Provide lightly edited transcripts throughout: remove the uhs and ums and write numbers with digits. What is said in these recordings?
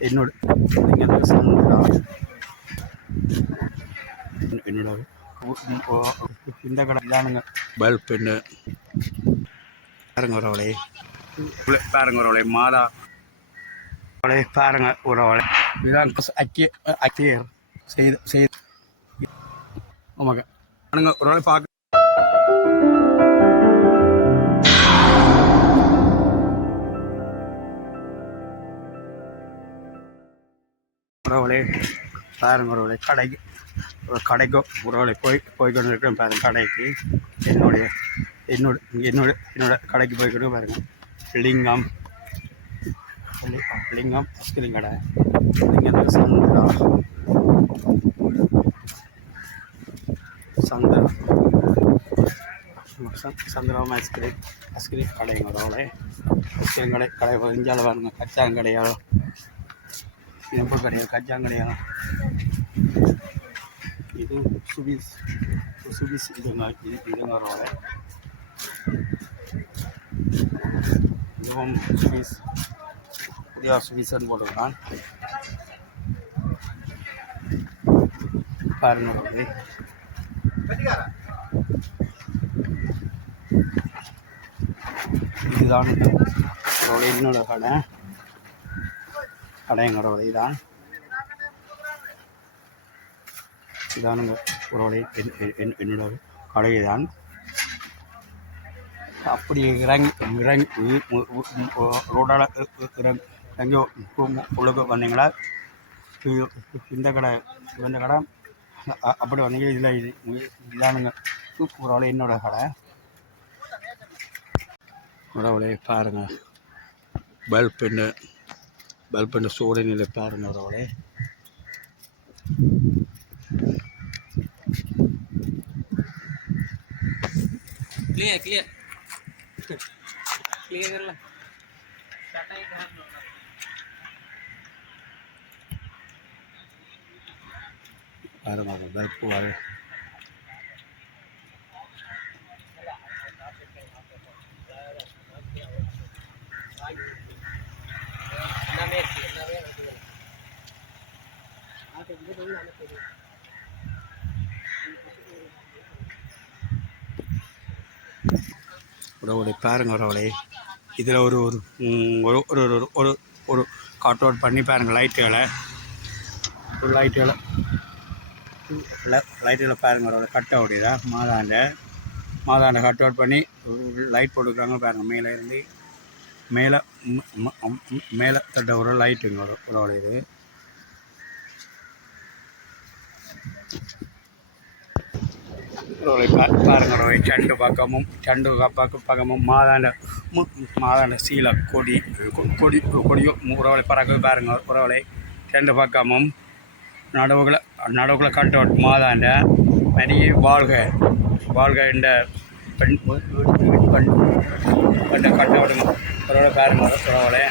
என்னோட இங்கே சந்திரா என்னோட இந்த கடை தானுங்க பல்பெண்ணு பாருங்க உறவளை பாருங்க உறவளை மாதா பாருங்க உறவளை இதுதான் அக்கியர் செய்து ஆமாங்க பாருங்க உறவளை பார்க்க உறவளை பாருங்க உறவளை கடைக்கு ஒரு கடைக்கோ உறவளை போய்கொண்டு இருக்கிறேன் பாருங்க கடைக்கு என்னோட கடைக்கு போய்கொண்டு பாருங்க லிங்கம் ஐஸ்கிரீம் கடை இங்கே சந்திரம் ஐஸ்கிரீம் கடைங்க உறவளை ஐஸ்கிரீம் கடை இஞ்சால பாருங்க கச்சாங்கடையாளோ இனப்பு கிடையாது கச்சாங்கடையா இது சுபிஸ் இதுங்க உறவளை இதுவும் சுபிஸ் புதிய சுபிஸ்ன்னு போட்டிருக்கான் பாருங்க உறவளை இதுதான் உறவளை என்னோட கடைங்கிற தான் இதானுங்க உறவளை என்னோட கடை தான் அப்படி இறங்கி ரோடால் இறங்கி உள்ளுக்கு வந்தீங்களா இந்த கடை அப்படி வந்தீங்க இதில் இதானுங்க உறவளை என்னோட கடை உறவளை பாருங்கள் பல்பெண்ணு சோடை நிலை பாருங்க உறவளை क्लियर कर ला பாருங்க பல்பு வாங்க உறவளை பாருங்க உறவளை இதில் ஒரு ஒரு ஒரு ஒரு ஒரு கட் அவுட் பண்ணி பாருங்க லைட்டுகளை பாருங்க உறவளை கட் அவுட் இதான் மாதாண்ட கட் அவுட் பண்ணி லைட் போட்டுக்கிறாங்க பாருங்க மேலே இருந்து மேலே தட்ட ஒரு லைட்டுங்க உறவளை இது பாருங்க சண்டு பக்கமும் மாதாண்ட சீலை கொடியோ உறவளை பறக்க பாருங்க உறவளை ரெண்டு பக்கமும் நடுவுக்குள்ள கட் அவுட் மாதாண்ட நிறைய வாழ்க என்ற பெண் கட் அவுட்டுங்க உறவளை பாருங்க உறவளை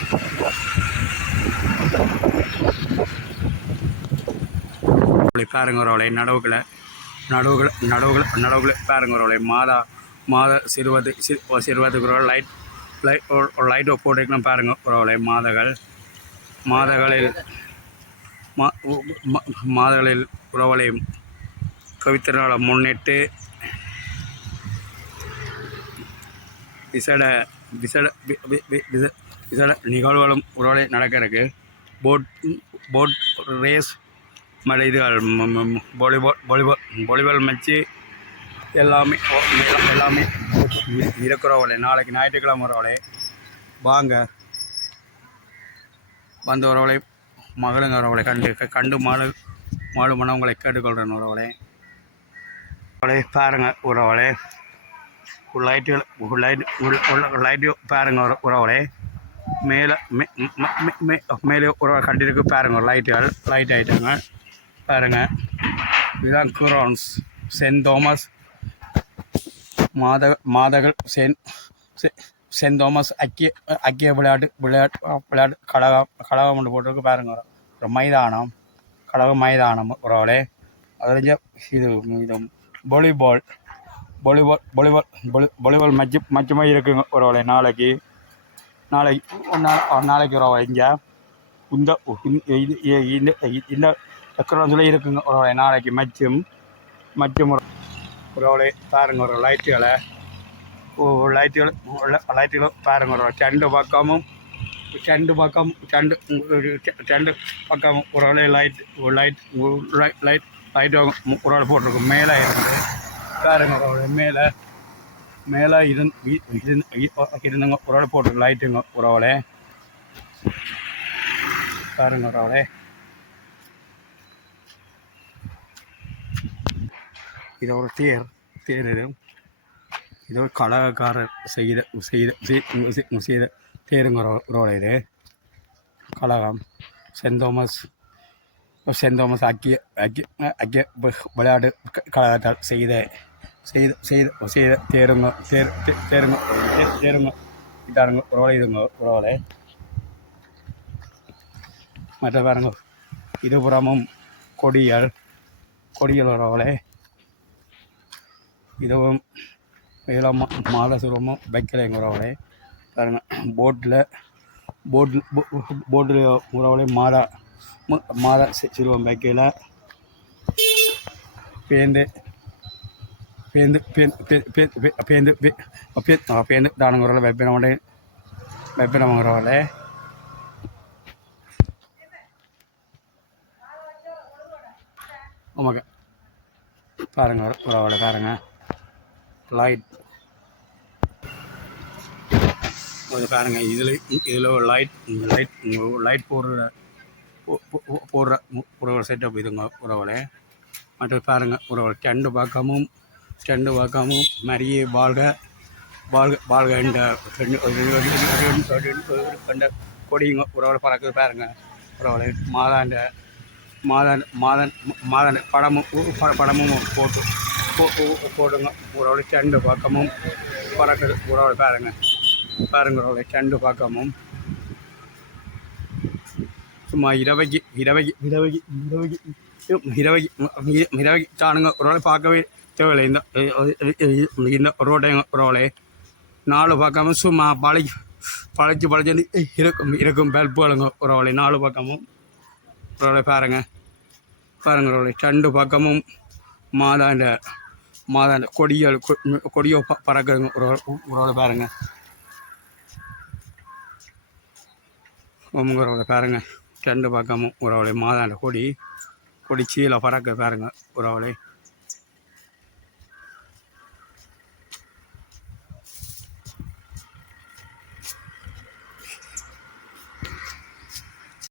பாருங்க உறவளை நடுவுக்குள்ள பாருங்க உறவளை மாத சிறுவதுக்கு ஒரு லைட் போட்டுக்கலாம் பாருங்க உறவளை மாதகளில் உறவளை கவித்திரங்களை முன்னிட்டு விசேட நிகழ்வுகளும் உறவளை நடக்கிறதுக்கு போட் ரேஸ் மழை இதுகள் வாலிபால் மேட்ச்சு எல்லாமே இருக்கிறவளே நாளைக்கு ஞாயிற்றுக்கிழமை வரவளே வாங்க வந்து வரவளை மகளுங்க வரவளை கண்டு மாடு மனவங்களை கேட்டுக்கொள்கிறேன் உறவளே பாருங்க உறவளே லைட்டு பாருங்க உறவளே மேலே உறவை கண்டிருக்கு பாருங்க லைட் ஆகிட்டாங்க பாருங்க இதுதான் குரோன்ஸ் சென்ட் தோமஸ் மாதகள் சென்ட் தோமஸ் ஐக்கிய விளையாட்டு கழகம் ஒன்று போட்டிருக்கு பாருங்க ஒரு மைதானம் மைதானம் உறவளே அதில் இது வாலிபால் மச்சுமே இருக்குங்க உறவளே நாளைக்கு உறவளை இங்கே இந்த இந்த எக்கரோன்ஸில் இருக்குங்க ஒரு நாளைக்கு மற்றும் ஒரு பாருங்க ஒரு லைட்டுகளை லைட்டுகள் பாருங்க ஒரு ரெண்டு பக்கம் ஒரு லைட் லைட் ஒரு போட்டிருக்கும் மேலே இருந்து பாருங்க ஒரு மேலே இருந்துங்க ஒரு போட்டிருக்கு லைட்டுங்க ஒரு பாருங்க ஒரு இது ஒரு தேர் இது ஒரு கலகாரர் செய்த தேருங்க ஒரு இது கழகம் சென்ட் தோமஸ் அக்கிய விளையாட்டு கழகத்தால் செய்த தேருங்க இதாருங்க ஒரு இதுங்க ஒரு மற்ற பாருங்க இருபுறமும் கொடியல் ஒரு இதுவும் இதெல்லாம் மாதசுரமும் வைக்கலைங்க உறவுகளே பாருங்க போட்டில் உறவுகளே மாதா சிறுவம் வைக்கல பேந்து தானுங்க உறவுல வைப்பினவங்க உறவுகளே ஆமாங்க பாருங்க உறவுகளே பாருங்க லைட் அது பாருங்க இதில் ஒரு லைட் போடுற ஒரு செட்டப் இதுங்க உறவுகளே மற்ற பாருங்க ஒரு ஸ்டெண்டு பக்கமும் நிறைய வாழ்க என்ற கொடிங்க உறவுகளை பறக்குது பாருங்க உறவுகளே மாதாண்ட படமும் போடுங்க உறவுகளை ஸ்டெண்டு பக்கமும் பறக்குது உறவுகளை பாருங்க உறவுகளை ஸ்டெண்டு பக்கமும் சும்மா இரவைக்கு தானுங்க ஒரு பார்க்கவே தேவையில்லை இந்த ரோட்டைங்க ஒரு 4 பக்கமும் சும்மா பழைச்சு இருக்கும் பல்புகளுங்க ஒரு 4 பக்கமும் ஒரு பாருங்க ஒரு 2 பக்கமும் மாதாண்ட கொடியோ பறக்குதுங்க ஒரு பாருங்க உங்களோட பாருங்க 2 பக்கமும் ஒரு மாதாண்ட கொடி சீலை பறக்க பாருங்க ஒரு